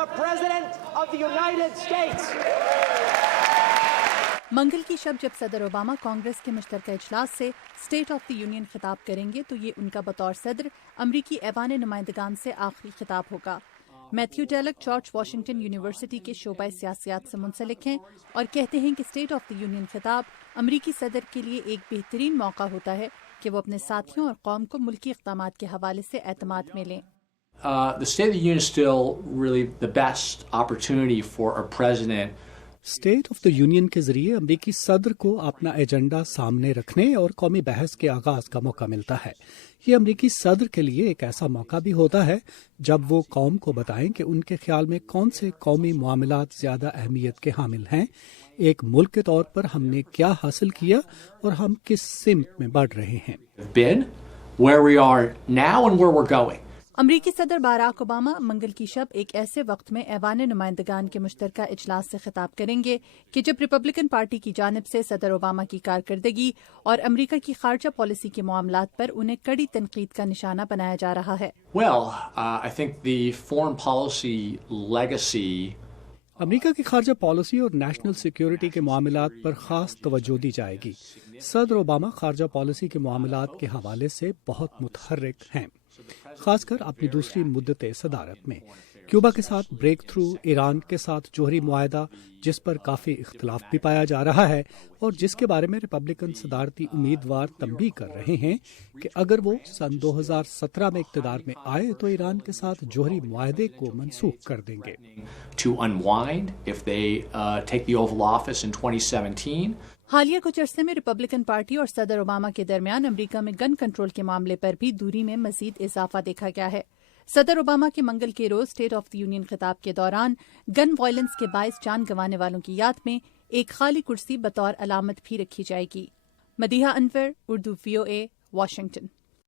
the President of the United States. منگل کی شب جب صدر اوباما کانگریس کے مشترکہ اجلاس سے اسٹیٹ آف دی یونین خطاب کریں گے تو یہ ان کا بطور صدر امریکی ایوان نمائندگان سے آخری خطاب ہوگا۔ میتھیو ٹیلک جارج واشنگٹن یونیورسٹی کے شعبہ سیاسیات سے منسلک ہیں اور کہتے ہیں کہ اسٹیٹ آف دی یونین خطاب امریکی صدر کے لیے ایک بہترین موقع ہوتا ہے کہ وہ اپنے ساتھیوں اور قوم کو ملکی اقدامات کے حوالے سے اعتماد میں لیں۔ The State of the Union is still really the best opportunity for a president. State of the union کے ذریعے امریکی صدر کو اپنا ایجنڈا سامنے رکھنے اور قومی بحث کے آغاز کا موقع ملتا ہے۔ یہ امریکی صدر کے لیے ایک ایسا موقع بھی ہوتا ہے جب وہ قوم کو بتائیں کہ ان کے خیال میں کون سے قومی معاملات زیادہ اہمیت کے حامل ہیں، ایک ملک کے طور پر ہم نے کیا حاصل کیا اور ہم کس سمت میں بڑھ رہے ہیں۔ Where we are now and where we're going. امریکی صدر باراک اوباما منگل کی شب ایک ایسے وقت میں ایوان نمائندگان کے مشترکہ اجلاس سے خطاب کریں گے کہ جب ریپبلکن پارٹی کی جانب سے صدر اوباما کی کارکردگی اور امریکہ کی خارجہ پالیسی کے معاملات پر انہیں کڑی تنقید کا نشانہ بنایا جا رہا ہے۔ I think the foreign policy legacy امریکہ کی خارجہ پالیسی اور نیشنل سیکیورٹی کے معاملات پر خاص توجہ دی جائے گی۔ صدر اوباما خارجہ پالیسی کے معاملات کے حوالے سے بہت متحرک ہیں، خاص کر اپنی دوسری مدت صدارت میں۔ کیوبا کے ساتھ بریک تھرو، ایران کے ساتھ جوہری معاہدہ جس پر کافی اختلاف بھی پایا جا رہا ہے اور جس کے بارے میں ریپبلکن صدارتی امیدوار تنبیہ کر رہے ہیں کہ اگر وہ سن 2017 میں اقتدار میں آئے تو ایران کے ساتھ جوہری معاہدے کو منسوخ کر دیں گے۔ to unwind if they take the Oval Office in 2017. حالیہ کچھ عرصے میں ریپبلکن پارٹی اور صدر اوباما کے درمیان امریکہ میں گن کنٹرول کے معاملے پر بھی دوری میں مزید اضافہ دیکھا گیا ہے۔ صدر اوباما کے منگل کے روز اسٹیٹ آف دی یونین خطاب کے دوران گن وائلنس کے باعث جان گنوانے والوں کی یاد میں ایک خالی کرسی بطور علامت بھی رکھی جائے گی۔ مدیحہ انور، اردو VOA، واشنگٹن۔